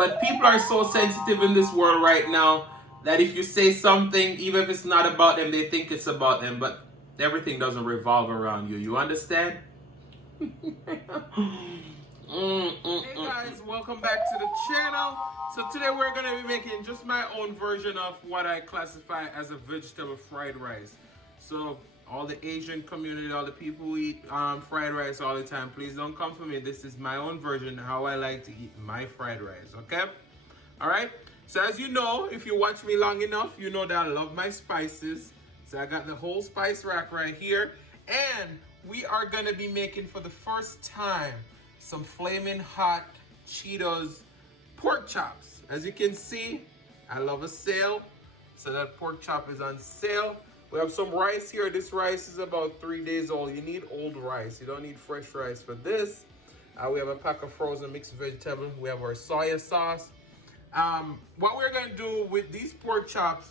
But people are so sensitive in this world right now that if you say something, even if it's not about them, they think it's about them. But everything doesn't revolve around you. You understand? Hey guys, welcome back to the channel. So today we're going to be making just my own version of what I classify as a vegetable fried rice. So all the Asian community, all the people who eat fried rice all the time, please don't come for me. This is my own version, how I like to eat my fried rice, okay? All right? So as you know, if you watch me long enough, you know that I love my spices. So I got the whole spice rack right here. And we are going to be making for the first time some flaming hot Cheetos pork chops. As you can see, I love a sale. So that pork chop is on sale. We have some rice here. This rice is about 3 days old. You need old rice. You don't need fresh rice for this. We have a pack of frozen mixed vegetables. We have our soy sauce. What we're going to do with these pork chops,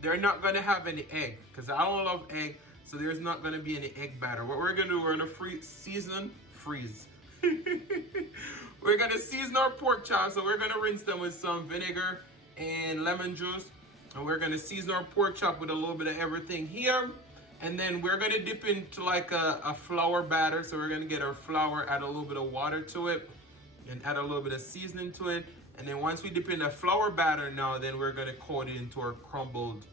they're not going to have any egg because I don't love egg. So there's not going to be any egg batter. What we're going to do, we're going to freeze. We're going to season our pork chops. So we're going to rinse them with some vinegar and lemon juice. And we're going to season our pork chop with a little bit of everything here. And then we're going to dip into like a flour batter. So we're going to get our flour, add a little bit of water to it, and add a little bit of seasoning to it. And then once we dip in the flour batter now, then we're going to coat it into our crumbled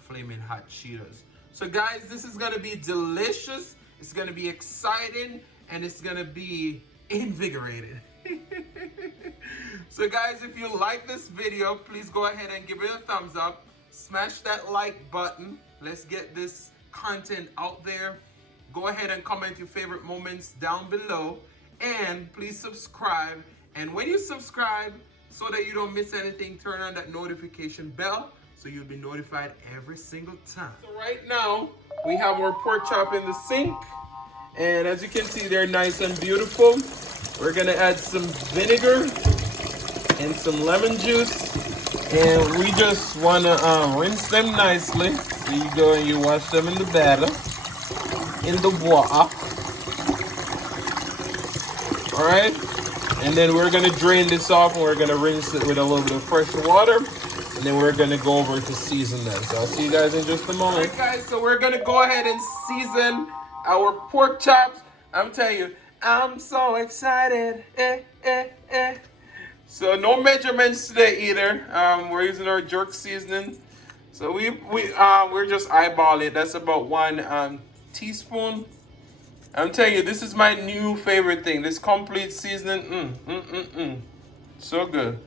flaming hot Cheetos. So guys, this is going to be delicious. It's going to be exciting. And it's going to be invigorating. So guys, if you like this video, please go ahead and give it a thumbs up. Smash that like button. Let's get this content out there. Go ahead and comment your favorite moments down below. And please subscribe. And when you subscribe, so that you don't miss anything, turn on that notification bell so you'll be notified every single time. So right now, we have our pork chop in the sink. And as you can see, they're nice and beautiful. We're gonna add some vinegar and some lemon juice. And we just wanna rinse them nicely. So you go and you wash them in the batter, in the water. All right? And then we're gonna drain this off and we're gonna rinse it with a little bit of fresh water. And then we're gonna go over to season them. So I'll see you guys in just a moment. All right, guys, so we're gonna go ahead and season our pork chops. I'm telling you, I'm so excited. So no measurements today either. We're using our jerk seasoning. So we're just eyeballing it. That's about 1 teaspoon. I'm telling you, this is my new favorite thing. This complete seasoning, so good.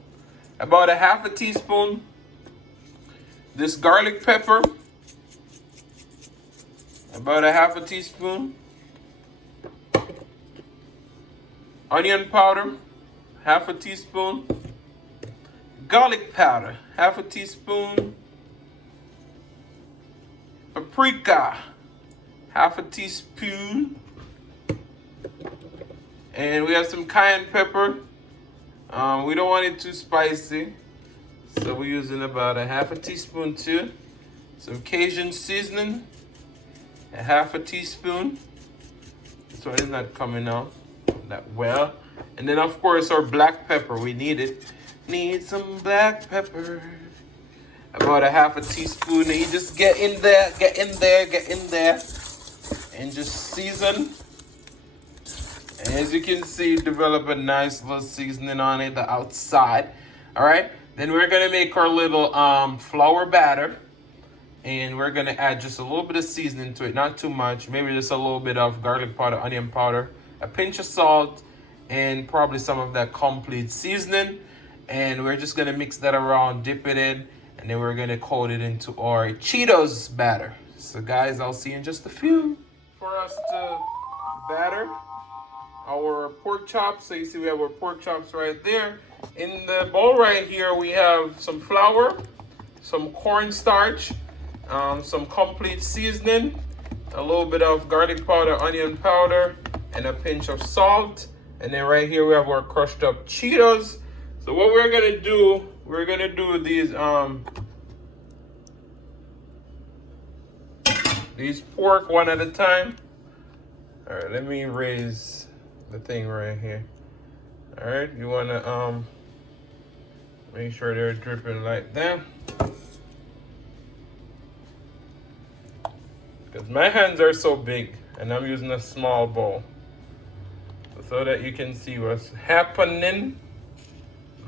About a half a teaspoon. This garlic pepper. About a half a teaspoon. Onion powder, half a teaspoon. Garlic powder, half a teaspoon. Paprika, half a teaspoon. And we have some cayenne pepper. We don't want it too spicy, so we're using about a half a teaspoon too. Some Cajun seasoning, a half a teaspoon. This one is not coming out that well. And then of course our black pepper, we need it. Need some black pepper. About a half a teaspoon. And you just get in there, and just season. And as you can see, develop a nice little seasoning on it, the outside. All right. Then we're gonna make our little flour batter. And we're gonna add just a little bit of seasoning to it, not too much. Maybe just a little bit of garlic powder, onion powder, a pinch of salt, and probably some of that complete seasoning. And we're just gonna mix that around, dip it in, and then we're gonna coat it into our Cheetos batter. So guys, I'll see you in just a few. For us to batter our pork chops, so you see we have our pork chops right there. In the bowl right here, we have some flour, some cornstarch, some complete seasoning, a little bit of garlic powder, onion powder, and a pinch of salt. And then right here we have our crushed up Cheetos. So what we're gonna do, these pork one at a time. All right, let me raise the thing right here. All right, you wanna Make sure they're dripping like that. Because my hands are so big and I'm using a small bowl. So that you can see what's happening.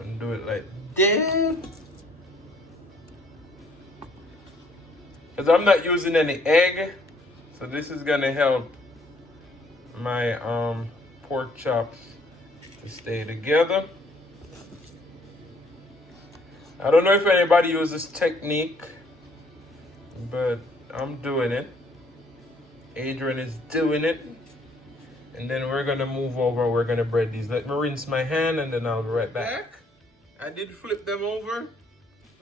And do it like this. Because I'm not using any egg. So this is gonna help my pork chops to stay together. I don't know if anybody uses this technique, but I'm doing it. Adrian is doing it. And then we're gonna move over, we're gonna bread these. Let me rinse my hand and then I'll be right back. I did flip them over.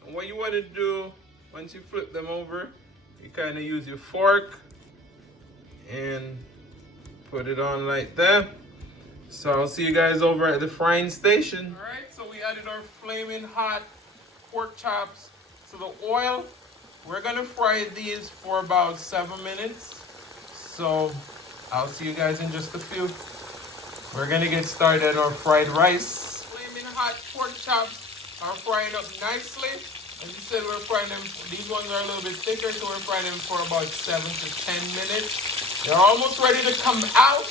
And what you wanna do, once you flip them over, you kinda use your fork and put it on like that. So I'll see you guys over at the frying station. All right, so we added our flaming hot pork chops to the oil. We're gonna fry these for about 7 minutes. So I'll see you guys in just a few. We're gonna get started on our fried rice. Flaming hot pork chops are frying up nicely. As you said, we're frying them, these ones are a little bit thicker, so we're frying them for about 7 to 10 minutes. They're almost ready to come out.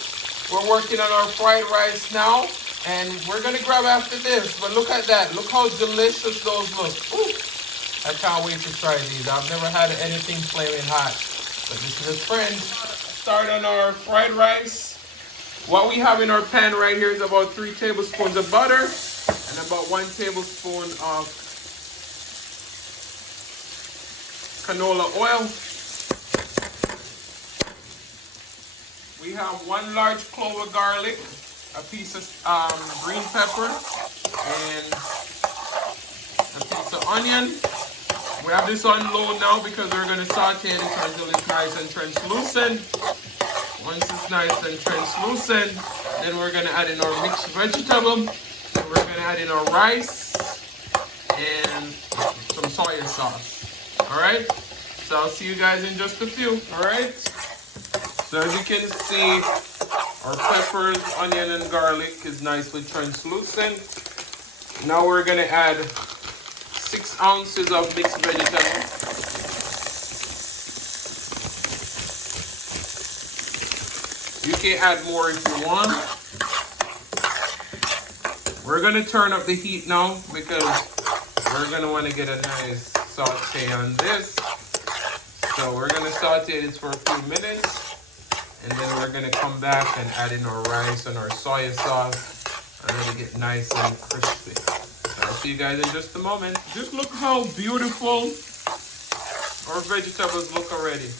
We're working on our fried rice now, and we're gonna grab after this. But look at that, look how delicious those look. Ooh, I can't wait to try these. I've never had anything flaming hot, but this is a trend. Start on our fried rice. What we have in our pan right here is about 3 tablespoons of butter and about 1 tablespoon of canola oil. We have 1 large clove of garlic, a piece of green pepper, and a piece of onion. We have this on low now because we're going to saute it until it's nice and translucent. Once it's nice and translucent, then we're going to add in our mixed vegetable. And we're going to add in our rice and some soy sauce. Alright? So I'll see you guys in just a few. Alright? So as you can see, our peppers, onion, and garlic is nicely translucent. Now we're going to add 6 ounces of mixed vegetable. You can add more if you want. We're going to turn up the heat now because we're going to want to get a nice saute on this. So we're going to saute this for a few minutes. And then we're going to come back and add in our rice and our soy sauce. And let it get nice and crispy. I'll see you guys in just a moment. Just look how beautiful our vegetables look already.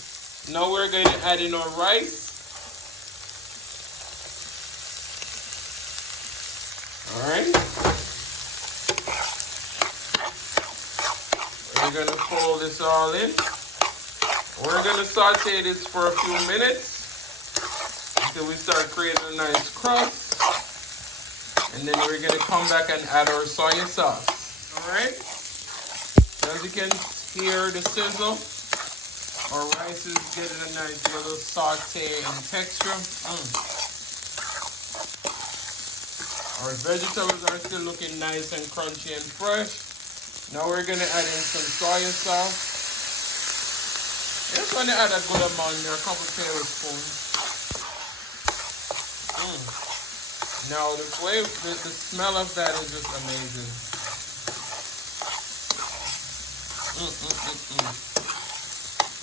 Now we're going to add in our rice. Alright. We're going to fold this all in. We're going to saute this for a few minutes until we start creating a nice crust. And then we're going to come back and add our soy sauce. Alright? As you can hear the sizzle, our rice is getting a nice little saute and texture. Our vegetables are still looking nice and crunchy and fresh. Now we're going to add in some soy sauce. Just going to add a good amount there, a couple tablespoons. Now the flavor, the smell of that is just amazing.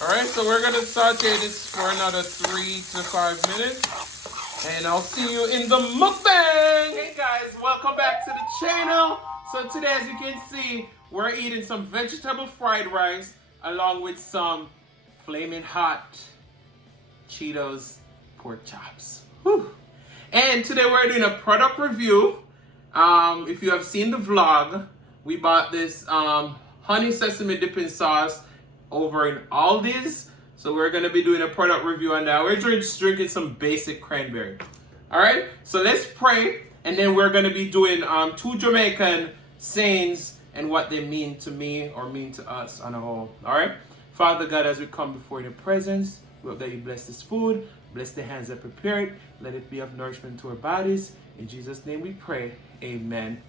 Alright, so we're going to saute this for another 3 to 5 minutes. And I'll see you in the mukbang! Hey guys, welcome back to the channel. So today, as you can see, we're eating some vegetable fried rice along with some flaming hot Cheetos pork chops. Whew. And today we're doing a product review. If you have seen the vlog, we bought this honey sesame dipping sauce over in Aldi's. So we're going to be doing a product review on that. We're just drinking some basic cranberry. Alright, so let's pray. And then we're going to be doing 2 Jamaican sayings and what they mean to me or mean to us on a whole. Alright, Father God, as we come before your presence, we hope that you bless this food. Bless the hands that prepare it. Let it be of nourishment to our bodies. In Jesus' name we pray. Amen.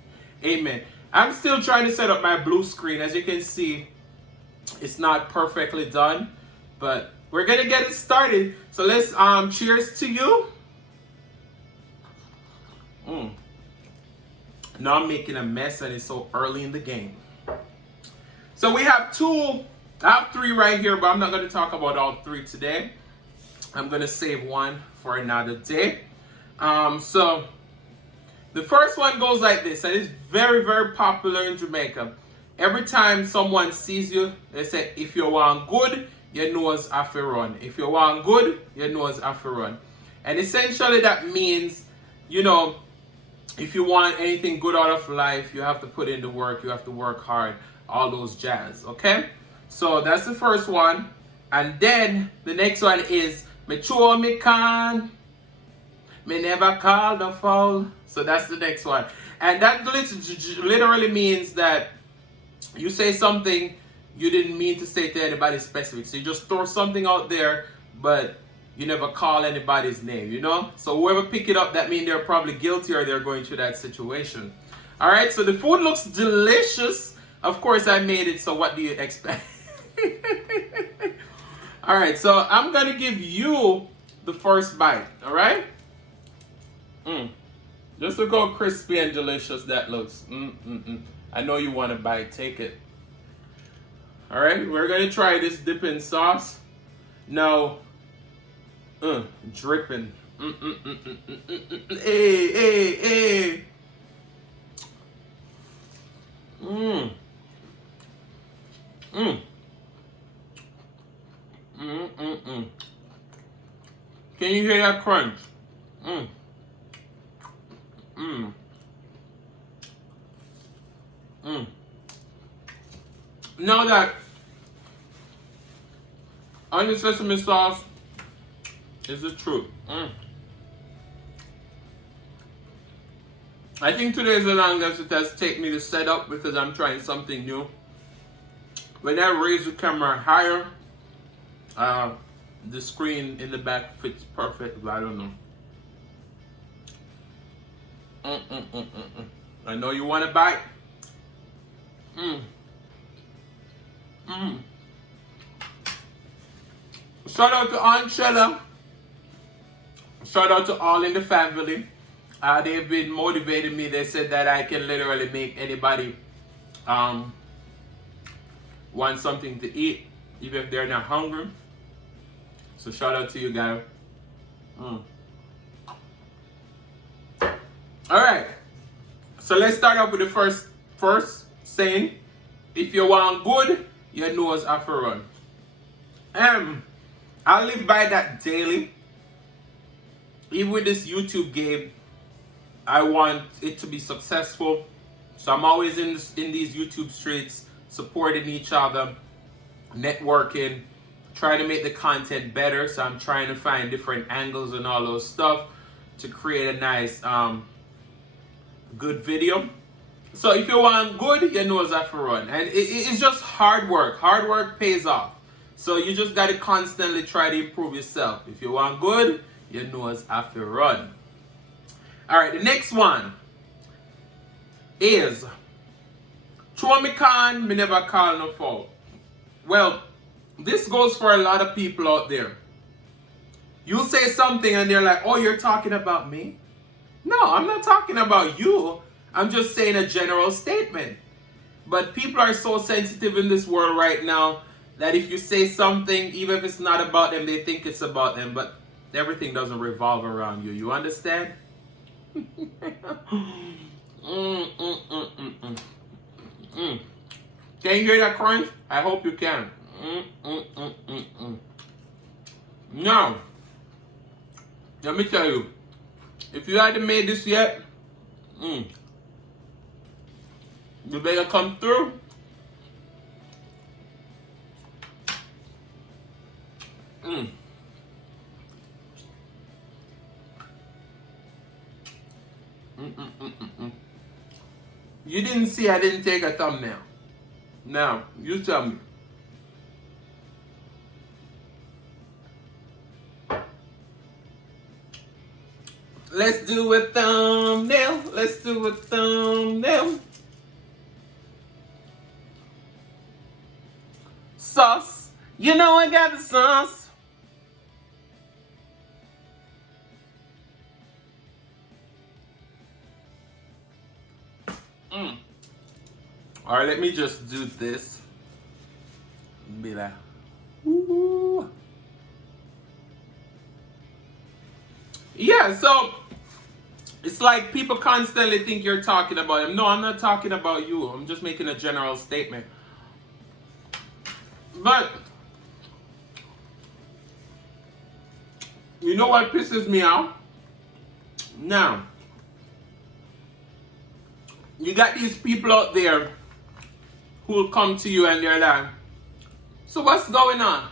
Amen. I'm still trying to set up my blue screen. As you can see, it's not perfectly done, but we're gonna get it started. So let's cheers to you. Now I'm making a mess and it's so early in the game. So we have I have three right here, but I'm not gonna talk about all three today. I'm gonna save one for another day. So the first one goes like this, and it's very, very popular in Jamaica. Every time someone sees you, they say, if you want good, your nose have to run. If you want good, your nose have to run. And essentially that means, you know, if you want anything good out of life, you have to put in the work, you have to work hard, all those jazz, okay? So that's the first one. And then the next one is, me chua me can, me never call the foul. So that's the next one. And that literally means that you say something you didn't mean to say to anybody specific. So you just throw something out there, but you never call anybody's name, you know? So whoever pick it up, that means they're probably guilty or they're going through that situation. All right, so the food looks delicious. Of course, I made it, so what do you expect? All right, so I'm going to give you the first bite, all right? Just look how crispy and delicious that looks. I know you want a bite. Take it. All right, we're going to try this dipping sauce. Now, dripping. Hey. Can you hear that crunch? Now that onion sesame sauce is the truth. I think today is the longest it has taken me to set up because I'm trying something new. When I raise the camera higher, the screen in the back fits perfect, but I don't know. I know you want a bite. Shout out to Aunt Shella. Shout out to all in the family. They've been motivating me. They said that I can literally make anybody want something to eat, even if they're not hungry. So shout out to you guys. Alright. So let's start off with the first saying. If you want good, your nose have to run. I live by that daily. Even with this YouTube game, I want it to be successful. So I'm always in these YouTube streets, supporting each other, networking, trying to make the content better. So I'm trying to find different angles and all those stuff to create a nice, good video. So if you want good, your nose have to run. And it's just hard work. Hard work pays off. So you just got to constantly try to improve yourself. If you want good, your nose have to run. All right, the next one is Chua me can, me never call no foul. Well, this goes for a lot of people out there. You say something and they're like, oh, you're talking about me? No, I'm not talking about you. I'm just saying a general statement. But people are so sensitive in this world right now that if you say something, even if it's not about them, they think it's about them. But everything doesn't revolve around you. You understand? Can you hear that crunch? I hope you can. Now, let me tell you, if you hadn't made this yet, you better come through. You didn't see I didn't take a thumbnail. Now, you tell me. Let's do a thumbnail. Let's do a thumbnail. Sauce. You know I got the sauce. Alright, let me just do this. Be like, woo. Yeah, so it's like people constantly think you're talking about them. No, I'm not talking about you. I'm just making a general statement. But you know what pisses me off? Now, you got these people out there who will come to you and they're like, so what's going on?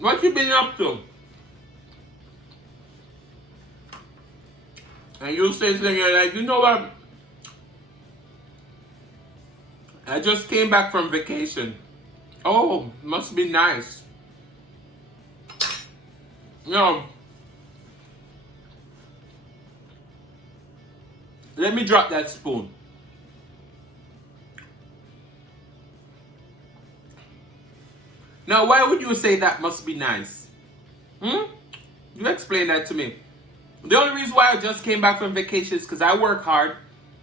What you been up to? And you say something like, you know what? I just came back from vacation. Oh, must be nice. No. Let me drop that spoon. Now, why would you say that must be nice? You explain that to me. The only reason why I just came back from vacation is because I work hard.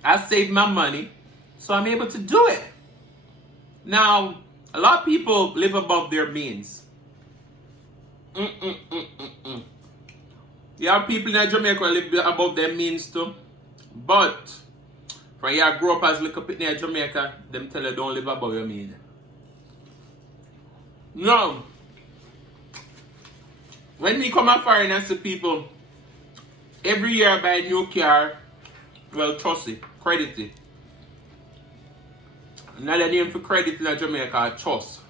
I save my money. So I'm able to do it. Now, a lot of people live above their means. You have people in Jamaica who live above their means too. But, when you grow up as little people in Jamaica, them tell you don't live above your means. No. When we come and foreign and see people, every year I buy a new car, well, trust it, credit it. Another name for credit in Jamaica, trust.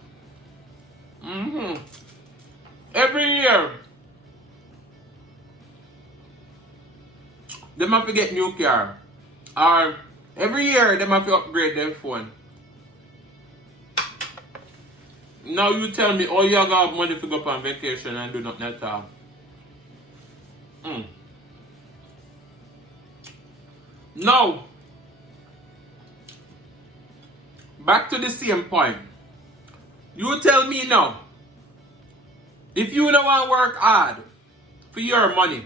Every year, they have to get new car. Or every year, they have to upgrade their phone. Now you tell me, oh, you got money to go on vacation and do nothing at all. Now, back to the same point. You tell me now, if you don't want to work hard for your money,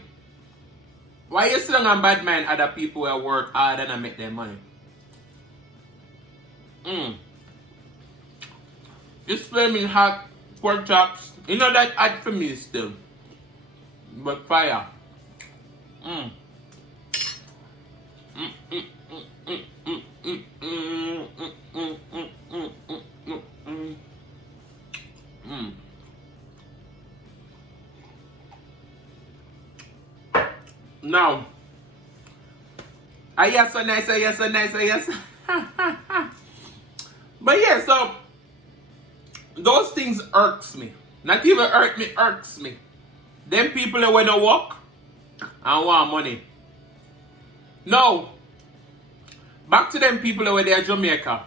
why you still on bad mind other people who work hard and make their money? This flaming hot pork chops, you know that hot for me still. But fire. Now, yes, so nice, yes, so nice, yes. But yeah, so those things irks me. Not even hurt me, irks me. Them people that wanna work and want money. No. Back to them people that were there in Jamaica.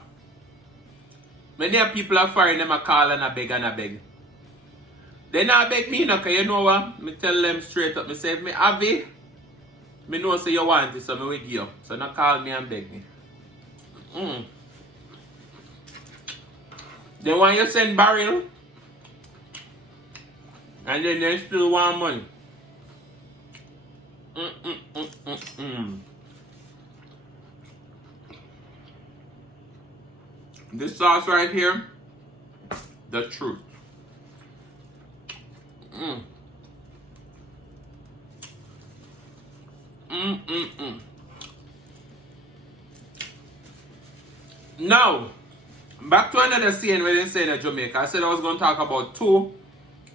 When there people are foreign, them a call and a beg and a beg. They not beg me, no, cause you know what? Me tell them straight up, me say, if me have it, me know say you want it, so me will give you. So not call me and beg me. Then when you send barrel, and then they still want money. This sauce right here, the truth. Now, back to another scene where they say in Jamaica. I said I was going to talk about 2,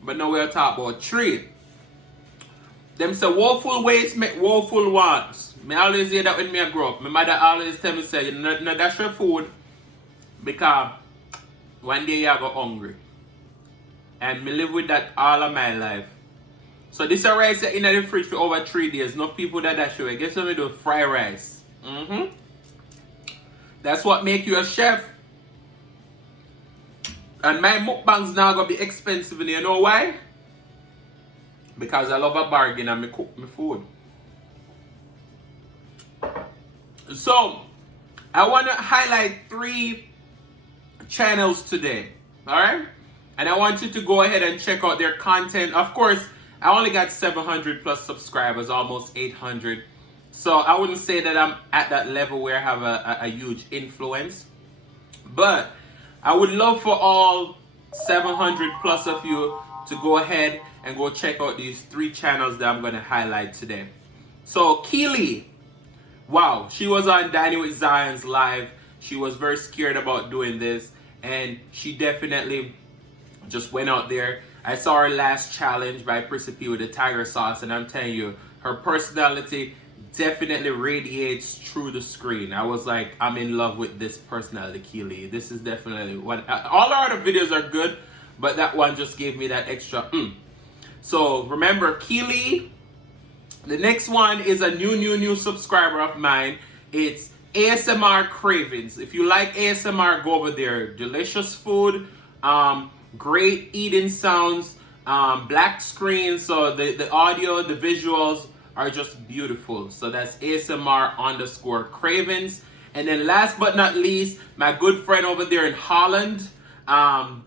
but now we'll talk about 3. Them say woeful ways make woeful wants. Me always hear that when me grow up. My mother always tell me say, you know dash your food because one day you go hungry. And me live with that all of my life. So this is rice in the fridge for over 3 days. No people that dash away. Guess what we do? Fry rice. That's what make you a chef. And my mukbangs now gonna be expensive. You know why? Because I love a bargain and me cook my food. So, I want to highlight 3 channels today. All right? And I want you to go ahead and check out their content. Of course, I only got 700 plus subscribers, almost 800. So I wouldn't say that I'm at that level where I have a huge influence. But I would love for all 700 plus of you to go ahead and go check out these 3 channels that I'm going to highlight today. So Keely, wow, she was on Dining with Zion's live. She was very scared about doing this, and she definitely just went out there. I saw her last challenge by Prissy with the tiger sauce, and I'm telling you, her personality definitely radiates through the screen. I was like, I'm in love with this personality, Keely. This is definitely one. All our other videos are good, but that one just gave me that extra. So remember, Keely. The next one is a new subscriber of mine. It's ASMR Cravings. If you like ASMR, go over there. Delicious food, great eating sounds, black screen, so the audio, the visuals are just beautiful. So that's ASMR Cravings. And then last but not least, my good friend over there in Holland,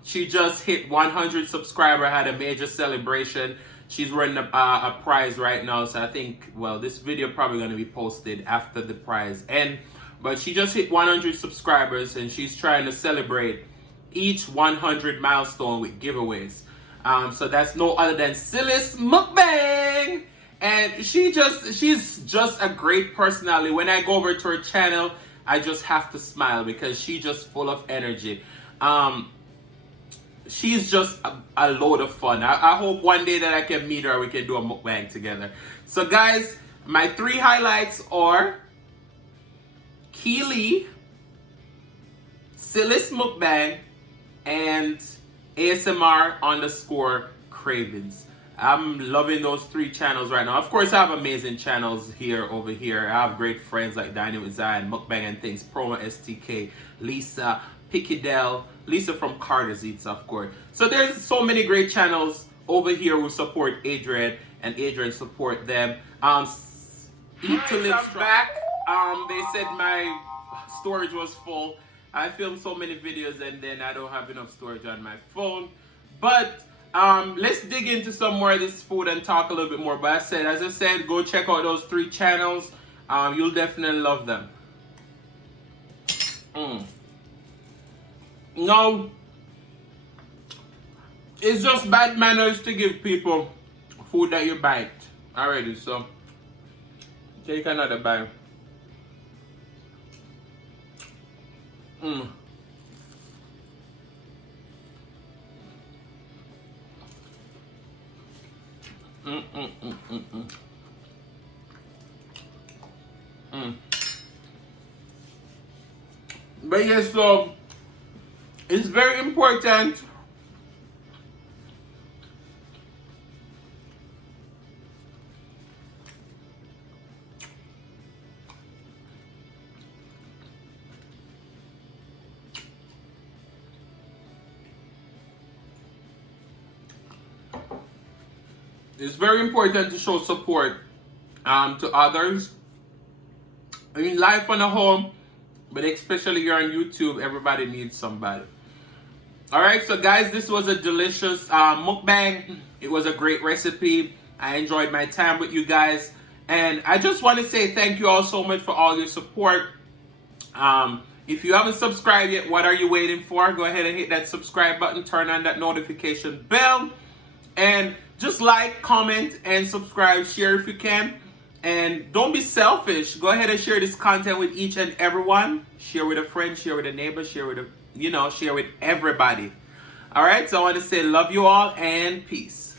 she just hit 100 subscribers, had a major celebration. She's running a prize right now, so I think, well, this video probably going to be posted after the prize end. But she just hit 100 subscribers, and she's trying to celebrate each 100 milestone with giveaways. So that's no other than Sylis Mukbang. And she's just a great personality. When I go over to her channel, I just have to smile because she's just full of energy. She's just a load of fun. I hope one day that I can meet her and we can do a mukbang together. So guys, my 3 highlights are Keely, Sylis Mukbang, and ASMR Cravings. I'm loving those 3 channels right now. Of course, I have amazing channels over here. I have great friends like Dining with Zion, Mukbang and Things, Promo STK, Lisa, Pickydell, Lisa from Carter's Eats, of course. So there's so many great channels over here who support Adrian, and Adrian support them. Eat to Live Strong. Back. They said my storage was full. I filmed so many videos and then I don't have enough storage on my phone. But let's dig into some more of this food and talk a little bit more. But as I said, go check out those 3 channels. You'll definitely love them. No, it's just bad manners to give people food that you bite already. So take another bite. But yes, so it's very important to show support to others in life on a whole, but especially here on YouTube. Everybody needs somebody. Alright, so guys, this was a delicious mukbang. It was a great recipe. I enjoyed my time with you guys, and I just want to say thank you all so much for all your support. If you haven't subscribed yet, what are you waiting for? Go ahead and hit that subscribe button, turn on that notification bell, and just like, comment, and subscribe. Share if you can. And don't be selfish. Go ahead and share this content with each and everyone. Share with a friend, share with a neighbor, share with share with everybody. All right, so I want to say love you all and peace.